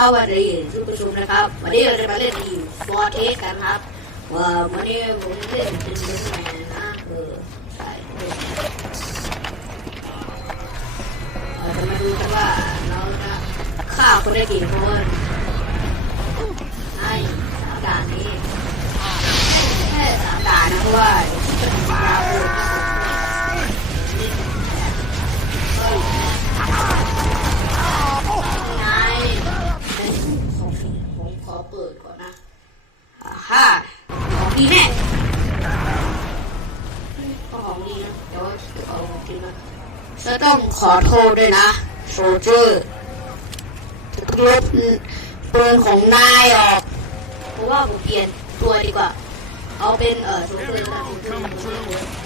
ละครับวันนี้ท่านผู้ชมนะครับ วันนี้เราจะมาเล่นทีฟอร์เทสกันครับว่าวันนี้ผมเล่นเป็นเล่นแมนนะเออใช่เราจะมาดูกันว่าเราจะฆ่าคนได้กี่คนในสามด่านนี้แค่สามด่านนะเพราะว่าจะมีเวลา ต้องขอโทษด้วยนะโซเจอร์จะต้องลบปืนของนายออกเพราะว่าผมเปลี่ยนตัวดีกว่า เอาเป็นเออโซเจอร์นะโซเจอร์น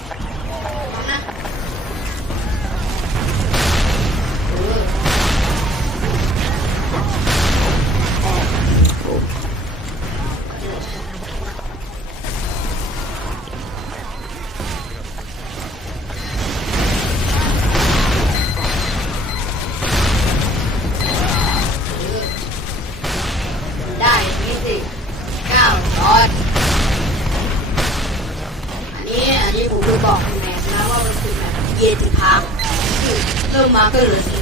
เ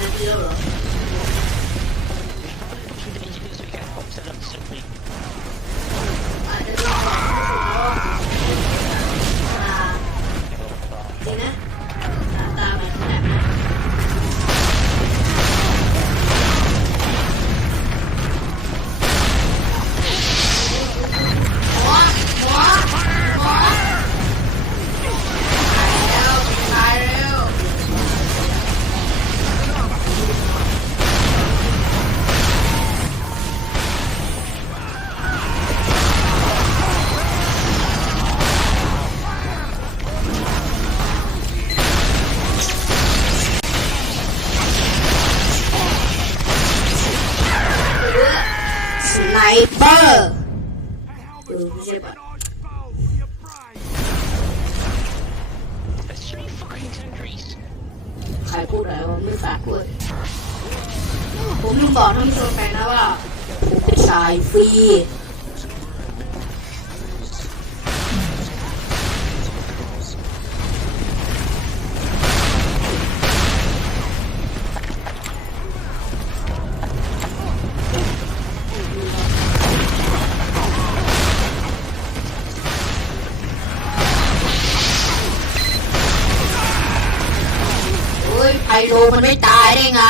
ไพโลมันไม่ตายได้ไง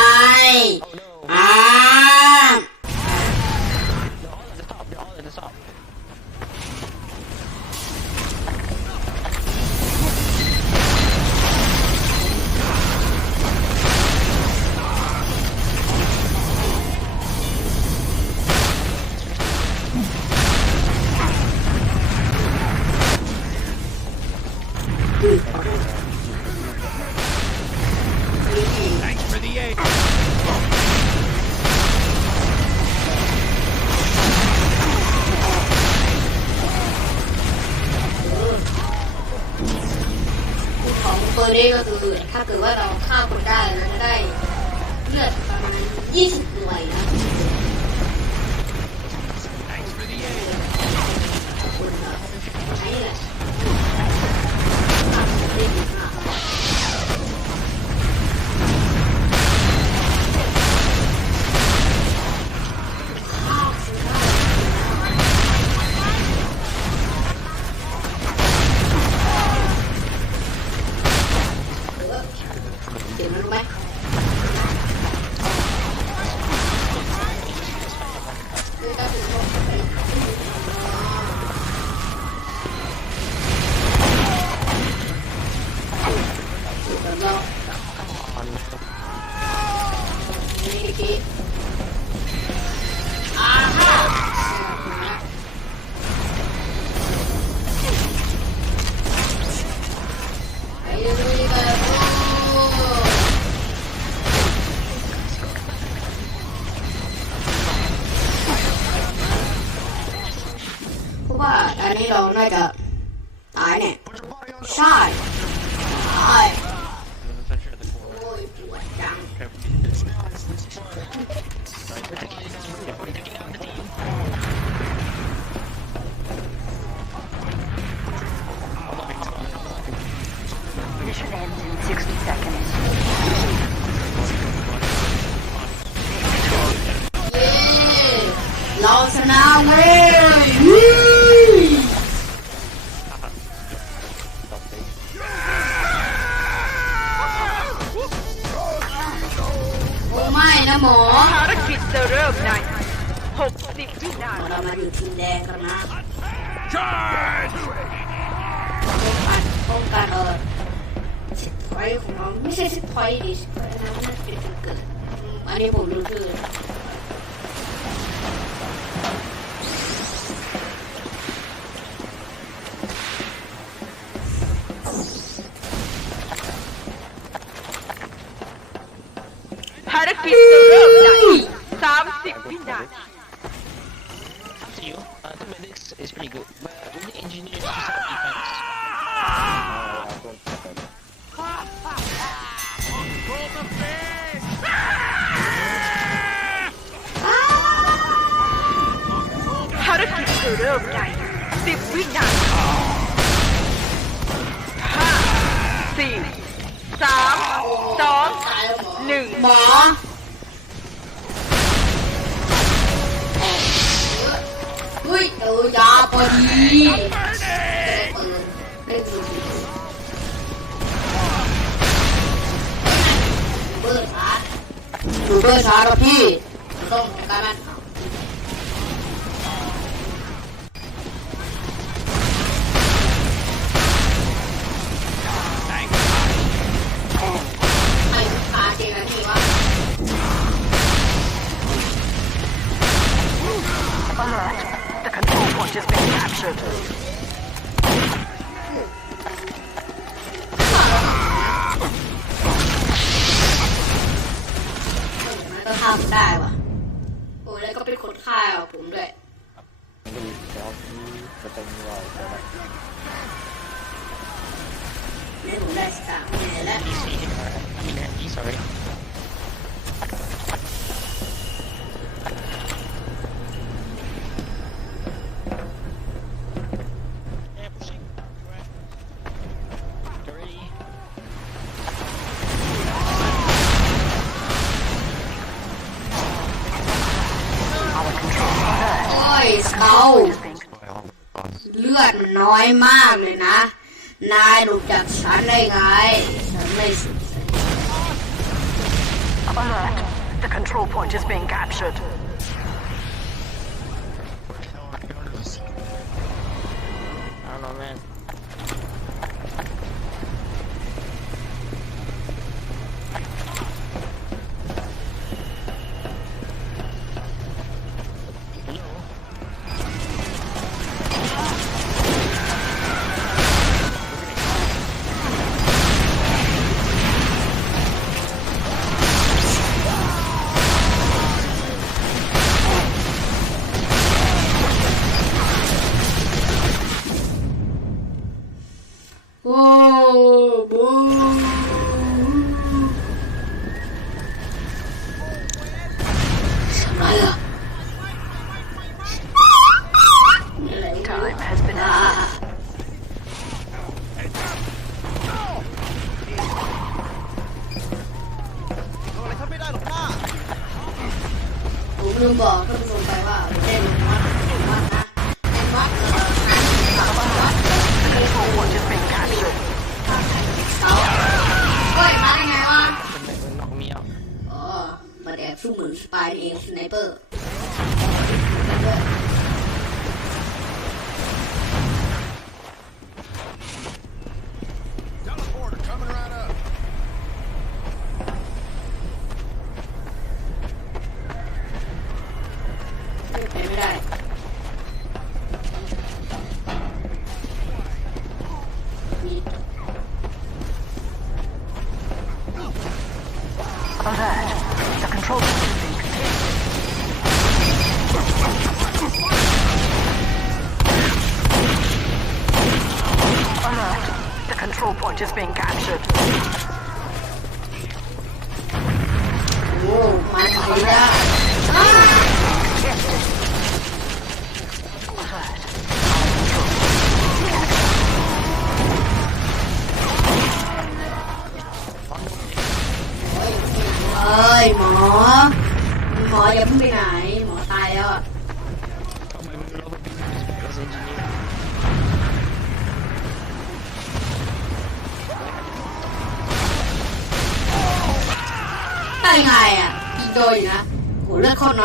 อ่า ม อยู่ทีมแดงกันนะโองการโองการเออสิบพอยของน้องไม่ใช่สิบพอยดิสิบพอยนะมันเป็นเกิดอันนี้ผมรู้ชื่อ ริ่มในสิบวินาทีห้าสี่สามสองหนึ่งหมออุ้ยตัวยาพอดีเบอร์ชาร์เพี่ต้องการ น้อยมากเลยนะ นายหลุดจากฉันได้ไง ฉันไม่สุด Alert! The control point is being captured. เอาเราแม่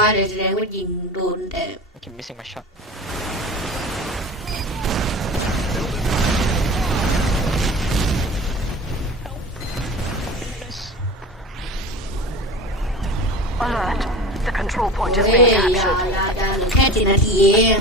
Okay, missing my shot. Alert. The control point is เฮ้ย captured. อย่าอย่าเหลือแค่เจ็ดนาทีเอง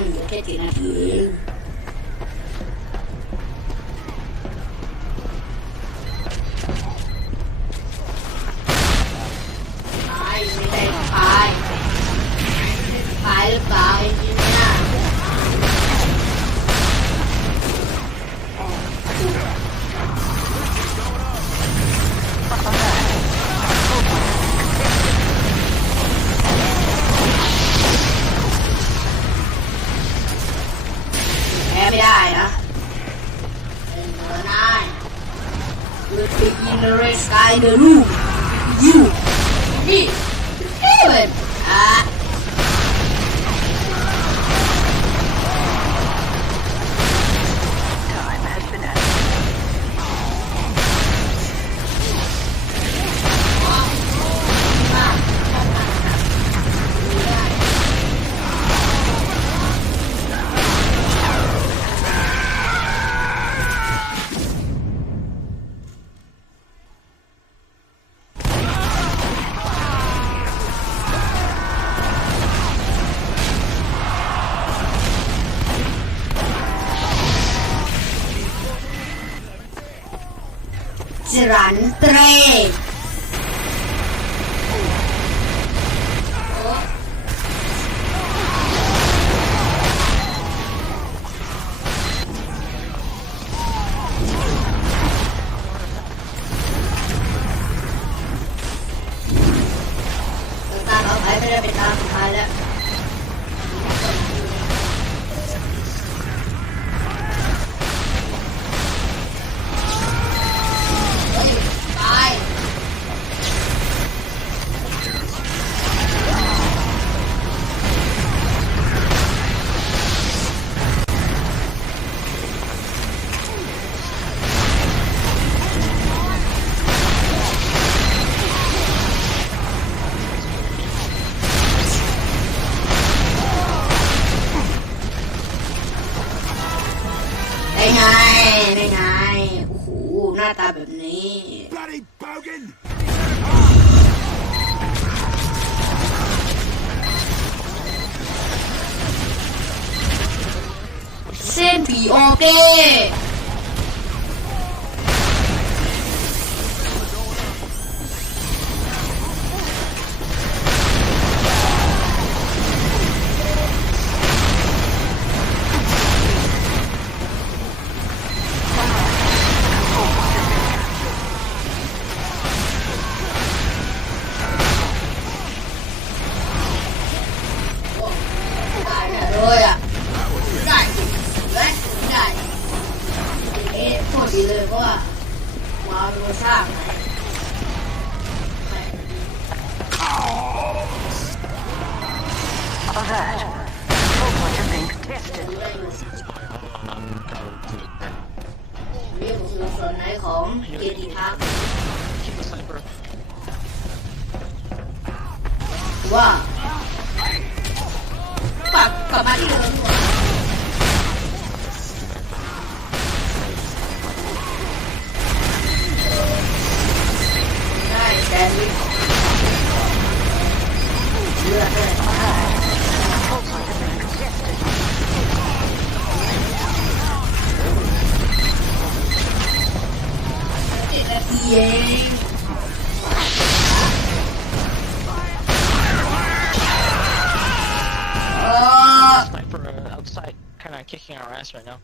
Great. be okay. คือคนไหนของเกียรติทักษ์ว่าปักกลับมาที่เดิมได้แต่เลือดเลย Yay! Uh, outside, kind of kicking our ass right now.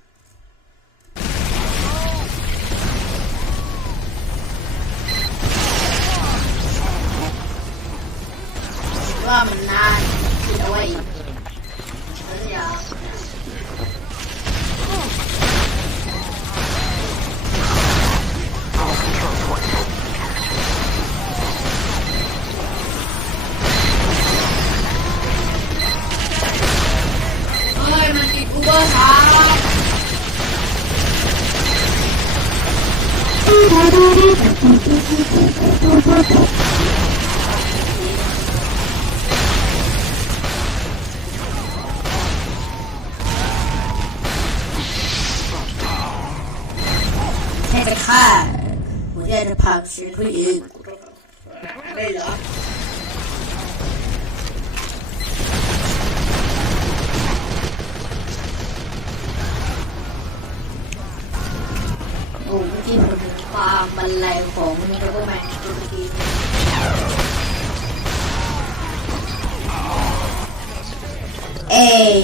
ความบรรลัยของมิโรแมนตัวเมื่อกี้เอ้ย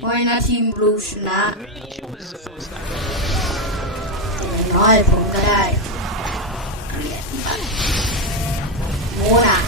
ไม่นะทีมบลูชนะน้อยผมก็ได้เรียนบัตรโมนะ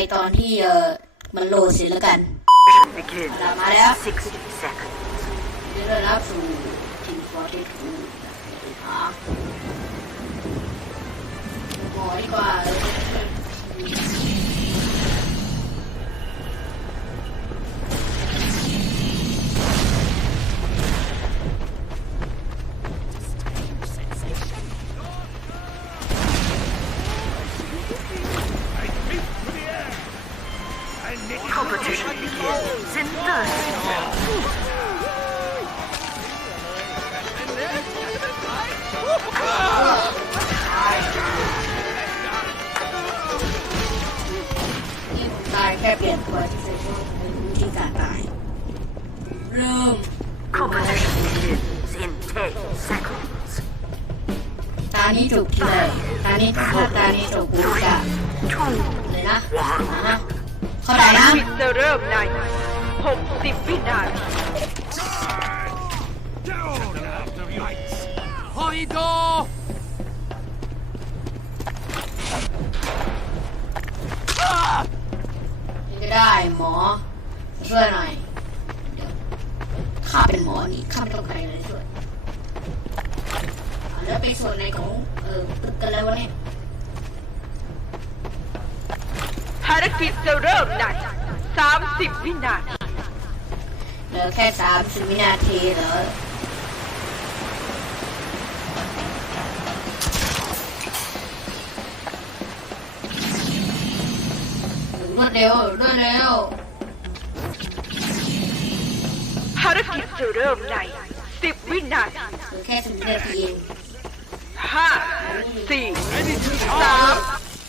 ตัดไปตอนที่เออมันโหลดเสร็จแล้วกัน Begin. เอาล่ะมาแล้ว60 seconds. เดี๋ยวเรารับสู่ทีมฟอร์ติทูครับหมอดีกว่าเลย ช่วยหน่อย เดี๋ยวข้าเป็นหมอนี่ข้าไม่ต้องใครเลยช่วยอะแล้วไปส่วนไหนของเออตึกกันแล้ววะเนี่ยภารกิจจะเริ่มใน30 วินาทีเหลือแค่สามสิบวินาทีเหรอรวดเร็วรวดเร็ว กิจจะเริ่มใน10วินาทีเหลือแค่สิบวินาทีเองห้าสี่สาม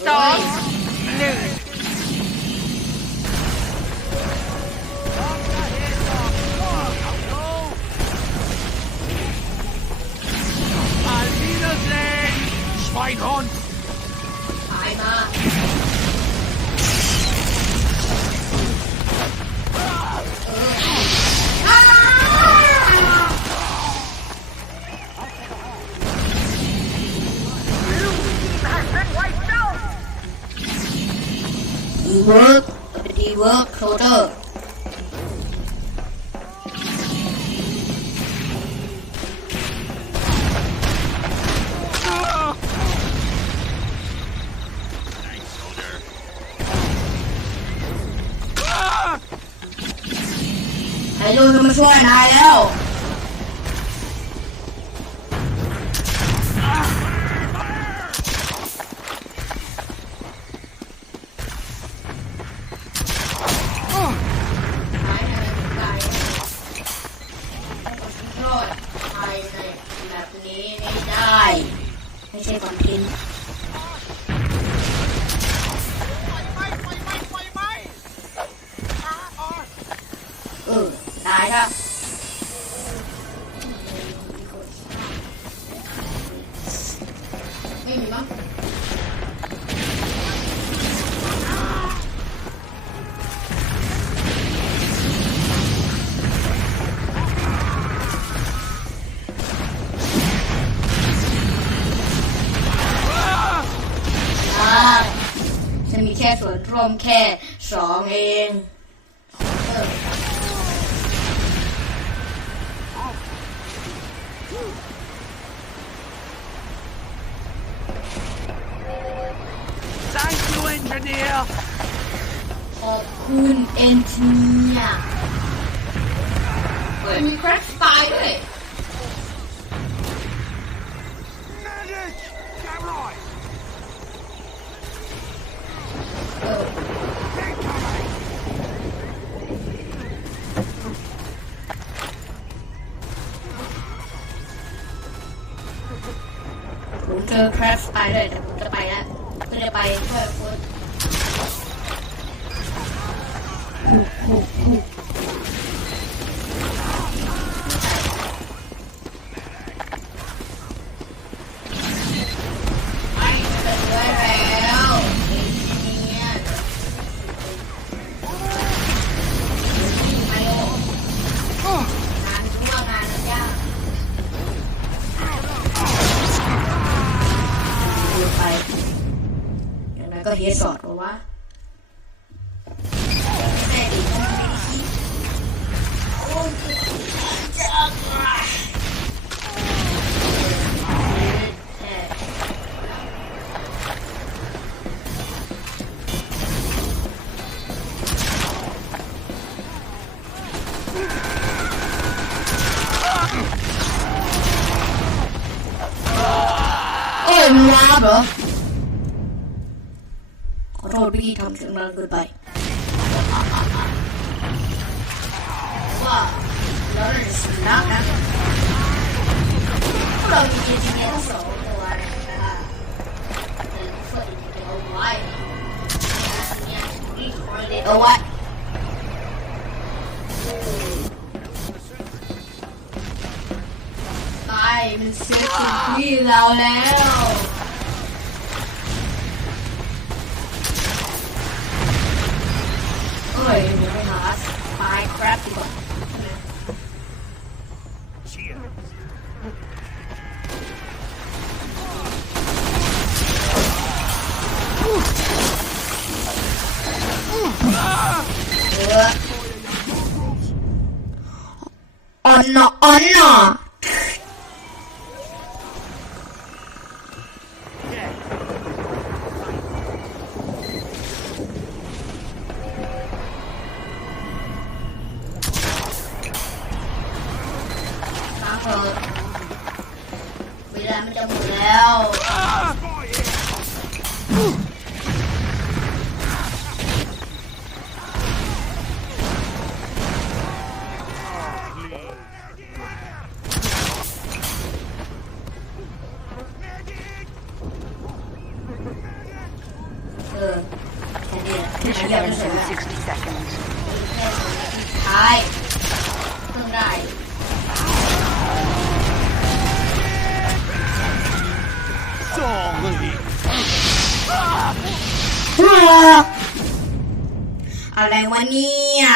สอง ไอ้ลูกจะมาช่วยนายแล้ว ร่วมแค่สองเองเออ Thank you, engineer. ขอบคุณเอนจิเนียร์เฮ้ยมีแคร็กสไตล์ด้วย ผมเจอแคร็กสไตล์ด้วยแต่ผมจะไปแล้วไม่ได้ไปช่วยคุณ เหรอขอโทษพี่ทำเสียงดังเกินไป อ่อน อะไรวะเนี่ย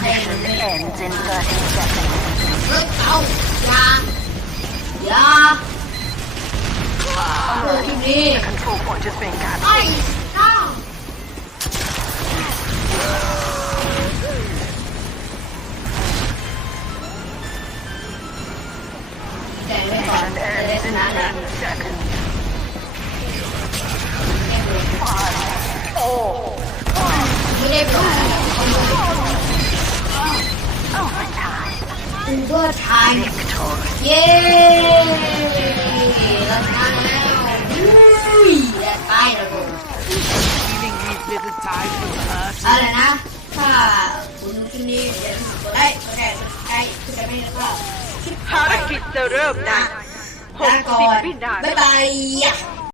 ให้ Mission ends in 30 seconds. เลิกเอาอย่าอย่าเอาเลยทีนี้ Control point is being captured. ไอ้ข้าว และตายแล้วกู Feeling these little times was hurt. อะไรนะถ้าคุณดูคลิปนี้อย่าลืมกดไดแชร์กดใครคือจะไม่แล้วก็ภารกิจจะเริ่มใน ลาก่อน60วินาบ๊ายทีบาย